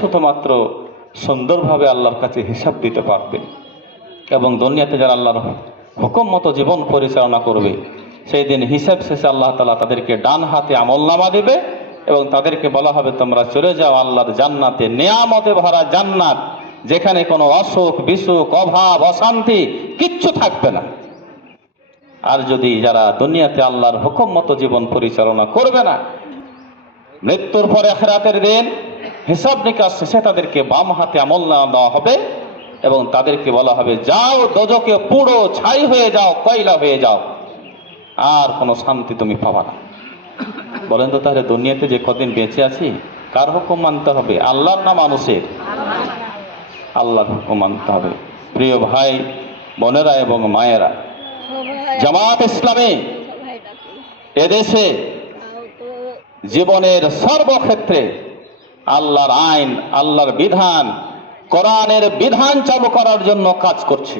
শুধুমাত্র সুন্দরভাবে আল্লাহর কাছে হিসাব দিতে পারবে। এবং দুনিয়াতে যারা আল্লাহর হুকুম মতো জীবন পরিচালনা করবে, সেই দিন হিসাব শেষে আল্লাহ তাআলা তাদেরকে ডান হাতে আমলনামা দিবে এবং তাদেরকে বলা হবে, তোমরা চলে যাও আল্লাহর জান্নাতে, নেয়ামতে ভরা জান্নাত, যেখানে কোনো অসুখ বিসুখ অভাব অশান্তি কিচ্ছু থাকবে না। আর যদি যারা দুনিয়াতে আল্লাহর হুকুম মতো জীবন পরিচালনা করবে না, মৃত্যুর পরে আখিরাতের দিন হিসাব নিকাশ শেষে তাদেরকে বাম হাতে আমলনামা দেওয়া হবে এবং তাদেরকে বলা হবে, যাও দোজখে পুড়ো ছাই হয়ে যাও, কয়লা হয়ে যাও, আর কোনো শান্তি তুমি পাবা না। বলেন তো তাহলে দুনিয়াতে যে কদিন বেঁচে আছি কার হুকুম মানতে হবে? আল্লাহর না মানুষের? আল্লাহর হুকুম মানতে হবে। প্রিয় ভাই বোনেরা এবং মায়েরা, জামাত ইসলামী এদেশে জীবনের সর্বক্ষেত্রে আল্লাহর আইন, আল্লাহর বিধান, কোরআনের বিধান চালু করার জন্য কাজ করছে।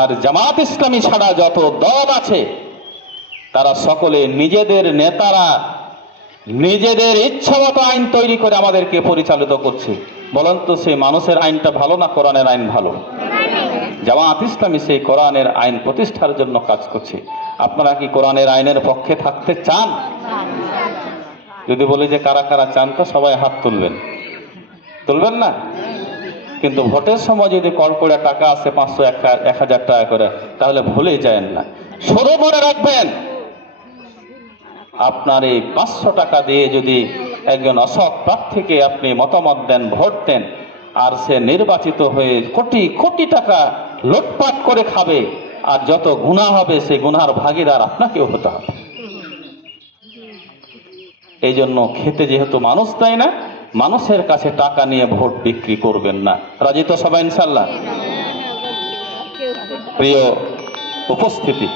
আর জামাত ইসলামী ছাড়া যত দল আছে তারা সকলে নিজেদের নেতারা নিজেদের ইচ্ছামতো আইন তৈরি করে আমাদেরকে পরিচালিত করছে। বলেন তো সেই মানুষের আইনটা ভালো না কোরআনের আইন ভালো? জামাত ইসলামী সেই কোরআনের আইন প্রতিষ্ঠার জন্য কাজ করছে। আপনারা কি কোরআনের আইনের পক্ষে থাকতে চান? যদি বলি যে কারা কারা চান, তো সবাই হাত তুলবেন। তুলবেন না? কিন্তু ভোটের সময় যদি কড়কড়ে টাকা আসে 500 1000 টাকা করে, তাহলে ভুলে যায়েন না। শুধু মনে রাখবেন, আপনার এই 500 টাকা দিয়ে যদি একজন অসৎ প্রার্থীকে আপনি মতামত দেন, ভোট দেন, আর সে নির্বাচিত হয়ে কোটি কোটি টাকা লুটপাট করে খাবে, আর যত গুনাহ হবে সেই গুনার ভাগীদার আপনাকেও হতে হবে। এই জন্য খেতে যেহেতু মানুষ দেয় না, মানুষের কাছে টাকা নিয়ে ভোট বিক্রি করবেন না। রাজি তো সবাই ইনশাআল্লাহ? প্রিয় উপস্থিতি,